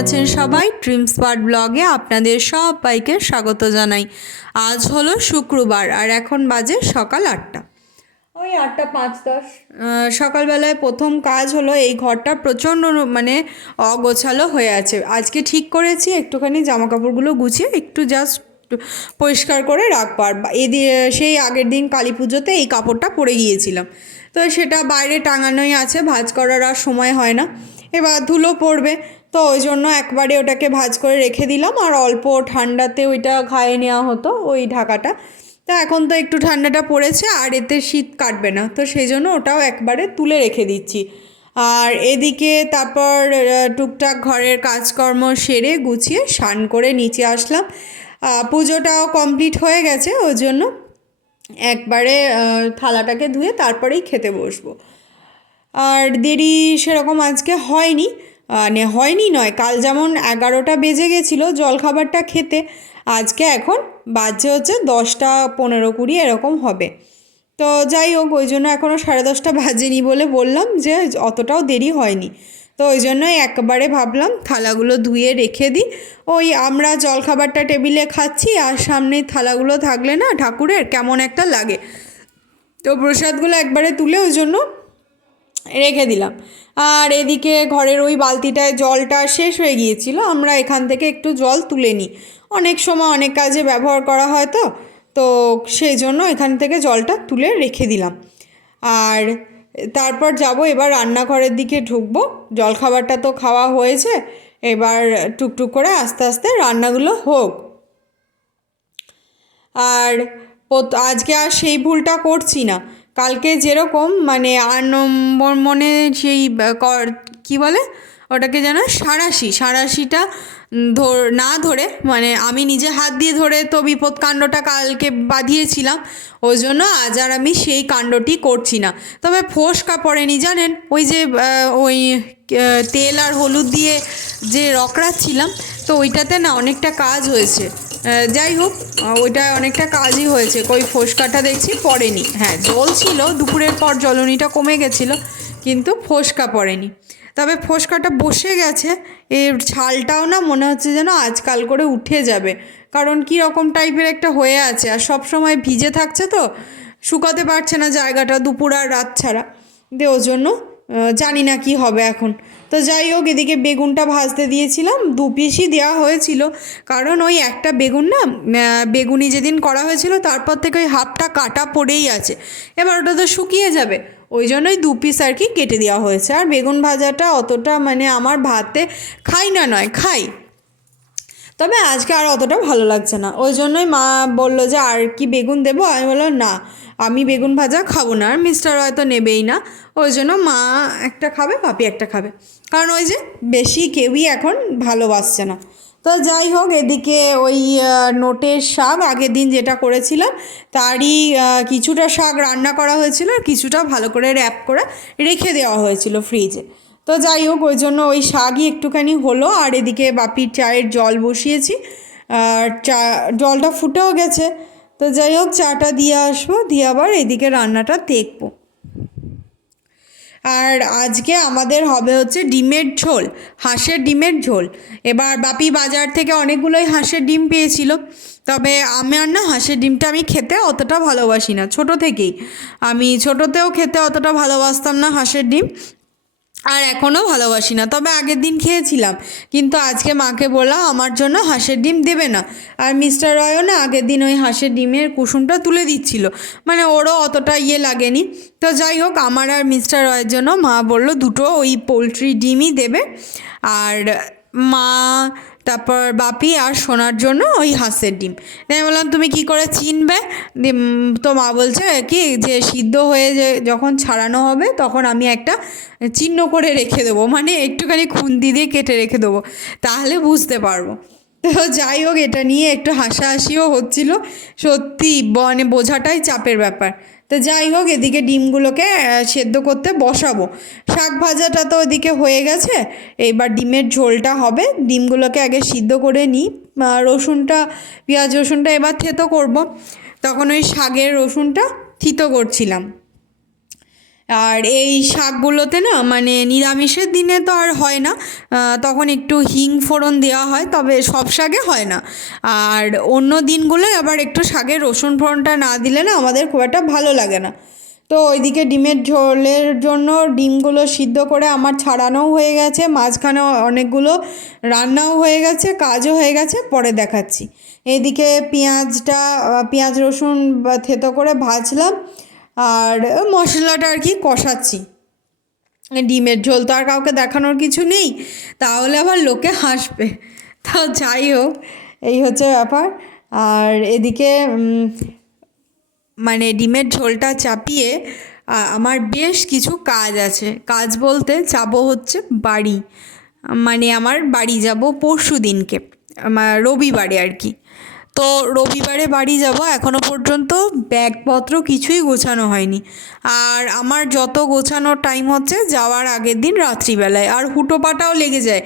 আছেন সবাই ড্রিম স্পার্ট ব্লগে আপনাদের সবাইকে স্বাগত জানাই। আজ হলো শুক্রবার আর এখন বাজে সকাল আটটা। ওই আটটা পাঁচ দশ। সকালবেলায় প্রথম কাজ হলো এই ঘরটা প্রচণ্ড মানে অগোছালো হয়ে আছে। আজকে ঠিক করেছি একটুখানি জামা কাপড়গুলো গুছিয়ে একটু জাস্ট পরিষ্কার করে রাখবার এদিকে সেই আগের দিন কালী পুজোতে এই কাপড়টা পরে গিয়েছিলাম। তো সেটা বাইরে টাঙানোই আছে ভাজ করার আর সময় হয় না। এবার ধুলো পড়বে। তো ওই জন্য একবারে ওটাকে ভাজ করে রেখে দিলাম আর অল্প ঠান্ডাতে ওইটা খাইয়ে নেওয়া হতো ওই ঢাকাটা। তা এখন তো একটু ঠান্ডাটা পড়েছে আর এতে শীত কাটবে না। তো সেই জন্য ওটাও একবারে তুলে রেখে দিচ্ছি। আর এদিকে তারপর টুকটাক ঘরের কাজকর্ম সেরে গুছিয়ে স্নান করে নিচে আসলাম। পুজোটাও কমপ্লিট হয়ে গেছে, ওই জন্য একবারে থালাটাকে ধুয়ে তারপরেই খেতে বসবো। আর দেরি সেরকম আজকে হয়নি। মানে হয়নি নয়। কাল যেমন এগারোটা বেজে গেছিল জলখাবারটা খেতে, আজকে এখন বাজছে হচ্ছে দশটা পনেরো কুড়ি, এরকম হবে। তো যাই হোক, ওই জন্য এখনও সাড়ে দশটা বাজেনি বলে বললাম যে অতটাও দেরি হয়নি। তো ওই জন্যই একবারে ভাবলাম থালাগুলো ধুয়ে রেখে দিই। ওই আমরা জলখাবারটা টেবিলে খাচ্ছি আর সামনে থালাগুলো থাকলে না ঠাকুরের কেমন একটা লাগে। তো প্রসাদগুলো একবারে তুলে ওই জন্য রেখে দিলাম। আর এদিকে ঘরের ওই বালতিটায় জলটা শেষ হয়ে গিয়েছিল, আমরা এখান থেকে একটু জল তুলে নিই। অনেক সময় অনেক কাজে ব্যবহার করা হয় তো তো সেই জন্য এখান থেকে জলটা তুলে রেখে দিলাম। আর তারপর যাব, এবার রান্নাঘরের দিকে ঢুকবো। জলখাবারটা তো খাওয়া হয়েছে, এবার টুকটুক করে আস্তে আস্তে রান্নাগুলো হোক। আর আজকে আর সেই ভুলটা করছি না। কালকে যেরকম মানে আট নম্বর মনে সেই কি বলে? ওটাকে যেন সাঁড়াশি সাঁড়াশিটা ধর, না ধরে মানে আমি নিজে হাত দিয়ে ধরে তো বিপদ কাণ্ডটা কালকে বাঁধিয়েছিলাম, ওই জন্য আজ আর আমি সেই কাণ্ডটি করছি না। তবে ফোসকা পড়েনি জানেন, ওই যে ওই তেল আর হলুদ দিয়ে যে রকড়াচ্ছিলাম, তো ওইটাতে না অনেকটা কাজ হয়েছে। যাই হোক ওইটা অনেকটা কাজই হয়েছে। কই ফোসকাটা দেখছি পড়েনি। হ্যাঁ জল ছিল, দুপুরের পর জলনিটা কমে গেছিল, কিন্তু ফোসকা পড়েনি। তবে ফোসকাটা বসে গেছে, এর ছালটাও না মনে হচ্ছে যেন আজকাল করে উঠে যাবে। কারণ কী রকম টাইপের একটা হয়ে আছে, আর সব সময় ভিজে থাকছে তো, শুকাতে পারছে না জায়গাটা দুপুর আর রাত ছাড়া। দিয়ে ওই জন্য জানি না কি হবে এখন। তো যাই হোক, এদিকে বেগুনটা ভাজতে দিয়েছিলাম। দু পিসই দেওয়া হয়েছিল। কারণ ওই একটা বেগুন না বেগুনি যেদিন করা হয়েছিল, তারপর থেকে ওই হাফটা কাটা পড়েই আছে। এবার ওটা তো শুকিয়ে যাবে। ওই জন্যই দু পিস আর কি কেটে দেওয়া হয়েছে। আর বেগুন ভাজাটা অতটা মানে আমার ভাতে খাই না, নয়, খাই। তবে আজকে আর অতটা ভালো লাগছে না। ওই জন্যই মা বলল যে, আর কি বেগুন দেবো? আমি বললাম, না, আমি বেগুন ভাজা খাব না, আর মিস্টার হয়তো নেবেই না। ওই জন্য মা একটা খাবে, পাপি একটা খাবে। কারণ ওই যে বেশি কেউই এখন ভালোবাসছে না। তো যাই হোক, এদিকে ওই নোটের শাক, আগের দিন যেটা করেছিলাম, তারই কিছুটা শাক রান্না করা হয়েছিল কিছুটা ভালো করে র্যাপ করে রেখে দেওয়া হয়েছিল ফ্রিজে তো যাই হোক, ওই জন্য ওই শাকই একটুখানি হলো, আর এদিকে বাপির চায়ের জল বসিয়েছি, আর চা, জলটা ফুটেও গেছে। তো যাই হোক, চাটা দিয়ে আসব, দিয়ে আবার এদিকে রান্নাটা দেখব। আর আজকে আমাদের হবে হচ্ছে ডিমের ঝোল, হাঁসের ডিমের ঝোল। এবার বাপি বাজার থেকে অনেকগুলোই হাঁসের ডিম পেয়েছিল, তবে আমার না হাঁসের ডিমটা আমি খেতে অতটা ভালোবাসি না, ছোট থেকেই। আমি ছোটোতেও খেতে অতটা ভালোবাসতাম না হাঁসের ডিম আর এখনও ভালোবাসি না, তবে আগের দিন খেয়েছিলাম। কিন্তু আজকে মাকে বললাম, আমার জন্য হাঁসের ডিম দেবে না। আর মিস্টার রয়ও না আগের দিন ওই হাঁসের ডিমের কুসুমটা তুলে দিচ্ছিল। মানে ওরও অতটা ইয়ে লাগেনি। তো যাই হোক, আমার আর মিস্টার রয়ের জন্য মা বলল, দুটো ওই পোলট্রি ডিমই দেবে। আর মা তারপর বাপি আর সোনার জন্য ওই হাঁসের ডিম। আমি বললাম, তুমি কি করে চিনবে? তো মা বলছে কি যে সিদ্ধ হয়ে যে যখন ছাড়ানো হবে তখন আমি একটা চিহ্ন করে রেখে দেবো। মানে একটুখানি খুন্তি দিয়ে কেটে রেখে দেবো। তাহলে বুঝতে পারব। তো যাই হোক, এটা নিয়ে একটু হাসাহাসিও হচ্ছিল। সত্যি মানে বোঝাটাই চাপের ব্যাপার। তো যাই হোক, এদিকে ডিমগুলোকে সেদ্ধ করতে বসাবো। শাক ভাজাটা তো ওদিকে হয়ে গেছে এবার ডিমের ঝোলটা হবে। ডিমগুলোকে আগে সিদ্ধ করে নিই। রসুনটা, পেঁয়াজ রসুনটা এবার থেতো করব। তখন ওই শাকের রসুনটা থিতো করছিলাম। আর এই শাকগুলোতে না মানে নিরামিষের দিনে তো আর হয় না তখন একটু হিং ফোড়ন দেওয়া হয়, তবে সব শাকে হয় না। আর অন্য দিনগুলোয় আবার একটু শাকে রসুন ফোড়নটা না দিলে না আমাদের খুব একটা ভালো লাগে না। তো ওইদিকে ডিমের ঝোলের জন্য ডিমগুলো সিদ্ধ করে আমার ছাড়ানোও হয়ে গেছে, মাঝখানে অনেকগুলো রান্নাও হয়ে গেছে, কাজও হয়ে গেছে, পরে দেখাচ্ছি। এদিকে পেঁয়াজটা পেঁয়াজ রসুন থেতো করে ভাজলাম আর মশলাটা আর কি কষাচ্ছি। ডিমের ঝোল তো আর কাউকে দেখানোর কিছু নেই, তাহলে আবার লোকে হাসবে। তা যাই হোক, এই হচ্ছে ব্যাপার। আর এদিকে মানে ডিমের ঝোলটা চাপিয়ে আমার বেশ কিছু কাজ আছে। কাজ বলতে যাব হচ্ছে বাড়ি। মানে আমার বাড়ি যাব পরশু দিনকে আমার রবিবারে আর কি। তো রবিবারে বাড়ি যাব এখনও পর্যন্ত ব্যাগপত্র কিছুই গোছানো হয়নি। আর আমার যত গোছানোর টাইম হচ্ছে, যাওয়ার আগের দিন রাত্রিবেলায়। আর হুটোপাটাও লেগে যায়।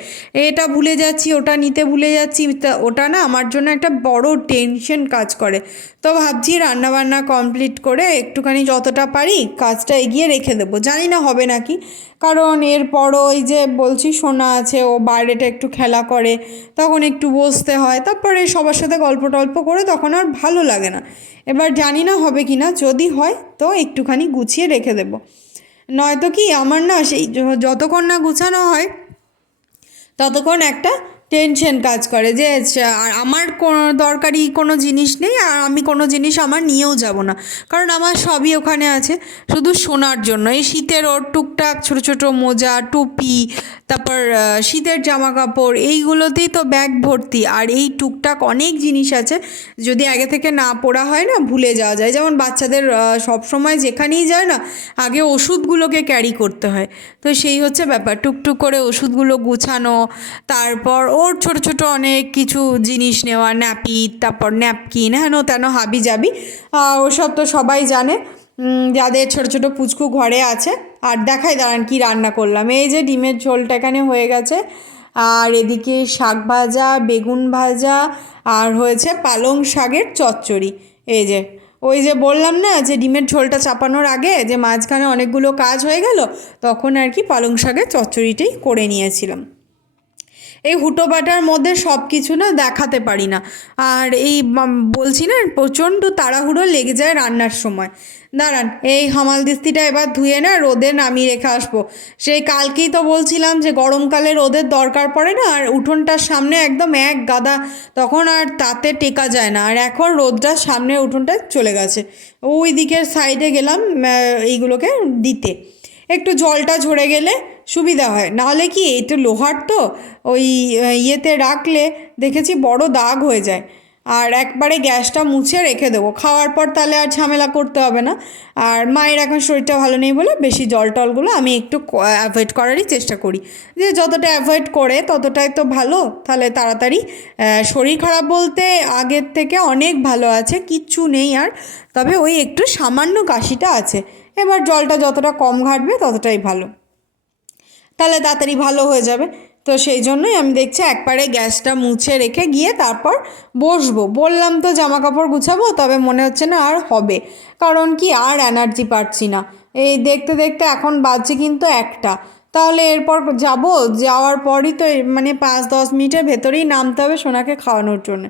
এটা ভুলে যাচ্ছি, ওটা নিতে ভুলে যাচ্ছি ওটা না আমার জন্য একটা বড় টেনশন কাজ করে। তো ভাবছি রান্নাবান্না কমপ্লিট করে একটুখানি যতটা পারি কাজটা এগিয়ে রেখে দেবো। জানি না হবে নাকি। কারণ এরপরও ওই যে বলছি, সোনা আছে, ও বাইরেটা একটু খেলা করে, তখন একটু বসতে হয়। তারপরে সবার সাথে গল্প করে তখন আর ভালো লাগে না। এবার জানি না হবে কি না, যদি হয় তো একটুখানি গুছিয়ে রেখে দেবো। নয়তো কি আমার না সেই যতক্ষণ না গুছানো হয়, ততক্ষণ একটা টেনশন কাজ করে যে আমার কোনো দরকারি কোনো জিনিস নেই, আর আমি কোনো জিনিস আমার নিয়েও যাব না। কারণ আমার সবই ওখানে আছে, শুধু শোনার জন্য। এই শীতের ওর টুকটাক ছোটো ছোটো মোজা, টুপি তারপর শীতের জামা কাপড় এইগুলোতেই তো ব্যাগ ভর্তি। আর এই টুকটাক অনেক জিনিস আছে, যদি আগে থেকে না পড়া হয় না, ভুলে যাওয়া যায়। যেমন বাচ্চাদের সব সময় যেখানেই যায় না, আগে ওষুধগুলোকে ক্যারি করতে হয়। তো সেই হচ্ছে ব্যাপার, টুকটুক করে ওষুধগুলো গুছানো, তারপর ওর ছোট ছোট অনেক কিছু জিনিস নেওয়া ন্যাপি তারপর ন্যাপকিন হেন তেন হাবি যাবি ওসব তো সবাই জানে। যাদের ছোট ছোট পুচকু ঘরে আছে আর দেখাই, দাঁড়ান কি রান্না করলাম। এই যে ডিমের ঝোলটা এখানে হয়ে গেছে। আর এদিকে শাক ভাজা, বেগুন ভাজা, আর হয়েছে পালং শাকের চচ্চড়ি। এই যে, ওই যে বললাম না যে ডিমের ঝোলটা চাপানোর আগে যে মাঝখানে অনেকগুলো কাজ হয়ে গেল, তখন আর কি পালং শাকের চচ্চড়িটাই করে নিয়েছিলাম। এই হুটো বাটার মধ্যে সব কিছু না দেখাতে পারি না। আর এই বলছি না, প্রচণ্ড তাড়াহুড়ো লেগে যায় রান্নার সময়। দাঁড়ান, এই হামাল দিস্তিটা এবার ধুয়ে না রোদে নামিয়ে রেখে আসব। সেই কালকেই তো বলছিলাম যে গরমকালে রোদের দরকার পড়ে না, আর উঠোনটার সামনে একদম এক গাদা, তখন আর তাতে টেকা যায় না। আর এখন রোদটার সামনে উঠোনটা চলে গেছে। ওই দিকের সাইডে গেলাম এইগুলোকে দিতে। একটু জলটা ঝরে গেলে সুবিধা হয়। নাহলে কি একটু লোহার তো? ওই ইয়েতে রাখলে দেখেছি বড় দাগ হয়ে যায়। আর একবারে গ্যাসটা মুছে রেখে দেবো। খাওয়ার পর তাহলে আর ঝামেলা করতে হবে না। আর মায়ের এখন শরীরটা ভালো নেই বলে বেশি জল টলগুলো আমি একটু অ্যাভয়েড করারই চেষ্টা করি। যে যতটা অ্যাভয়েড করে ততটাই তো ভালো। তাহলে তাড়াতাড়ি শরীর খারাপ বলতে আগের থেকে অনেক ভালো আছে, কিচ্ছু নেই আর। তবে ওই একটু সামান্য কাশিটা আছে। এবার জলটা যতটা কম ঘাটবে ততটাই ভালো। তাহলে তাড়াতাড়ি ভালো হয়ে যাবে। তো সেই জন্যই আমি দেখছি একবারে গ্যাসটা মুছে রেখে গিয়ে তারপর বসবো। বললাম তো জামা কাপড় গুছাবো, তবে মনে হচ্ছে না আর হবে। কারণ কি, আর এনার্জি পাচ্ছি না। এই দেখতে দেখতে এখন বাজছে কিন্তু একটা। তাহলে এরপর যাব, যাওয়ার পরই তো মানে পাঁচ দশ মিনিটের ভেতরেই নামতে হবে সোনাকে খাওয়ানোর জন্য।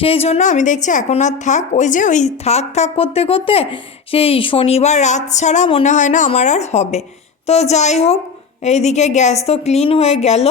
সেই জন্য আমি দেখছি এখন আর থাক, ওই যে ওই থাক থাক করতে করতে সেই শনিবার রাত ছাড়া মনে হয় না আমার আর হবে। তো যাই হোক এইদিকে গ্যাস তো ক্লিন হয়ে গেল।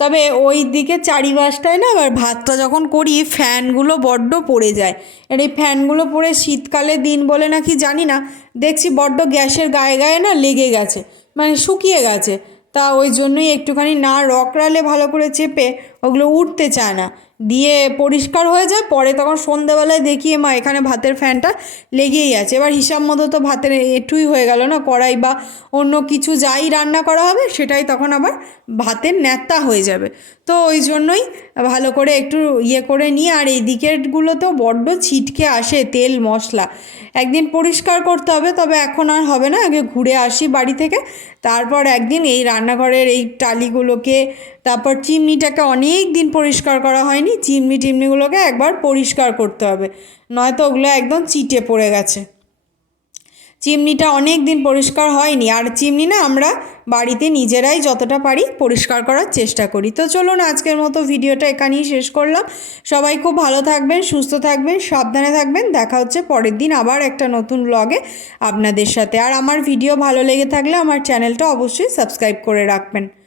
তবে ওই দিকে চারিপাশটায় না এবার ভাতটা যখন করি, ফ্যানগুলো বড্ড পড়ে যায়। আর এই ফ্যানগুলো পড়ে শীতকালে দিন বলে নাকি জানি না, দেখছি বড্ড গ্যাসের গায়ে গায়ে না লেগে গেছে মানে শুকিয়ে গেছে। তা ওই জন্যই একটুখানি না রকড়ালে ভালো করে চেপে ওগুলো উঠতে চায় না। দিয়ে পরিষ্কার হয়ে যায়, পরে তখন সন্ধ্যাবেলায় দেখি মা, এখানে ভাতের ফ্যানটা লেগেই আছে। এবার হিসাব মতো তো ভাতের এটুই হয়ে গেল না, কড়াই বা অন্য কিছু যাই রান্না করা হবে, সেটাই তখন আবার ভাতের ন্যাতা হয়ে যাবে। তো ওই জন্যই ভালো করে একটু ইয়ে করে নিয়ে, আর এই দিকেরগুলোতেও বড্ড ছিটকে আসে তেল, মশলা। একদিন পরিষ্কার করতে হবে, তবে এখন আর হবে না, আগে ঘুরে আসি বাড়ি থেকে। তারপর একদিন এই রান্নাঘরের এই টালিগুলোকে, তারপর চিমনিটাকে অনেক দিন পরিষ্কার করা হয়নি চিমনি টিমনিগুলোকে একবার পরিষ্কার করতে হবে। নয়তো ওগুলো একদম চিটে পড়ে গেছে। চিমনিটা অনেক দিন পরিষ্কার হয়নি। আর চিমনি না আমরা বাড়িতে নিজেরাই যতটা পারি পরিষ্কার করার চেষ্টা করি। তো চলুন আজকের মতো ভিডিওটা এখানেই শেষ করলাম। সবাই খুব ভালো থাকবেন, সুস্থ থাকবেন, সাবধানে থাকবেন। দেখা হচ্ছে পরের দিন আবার একটা নতুন ব্লগে আপনাদের সাথে। আর আমার ভিডিও ভালো লেগে থাকলে আমার চ্যানেলটা অবশ্যই সাবস্ক্রাইব করে রাখবেন।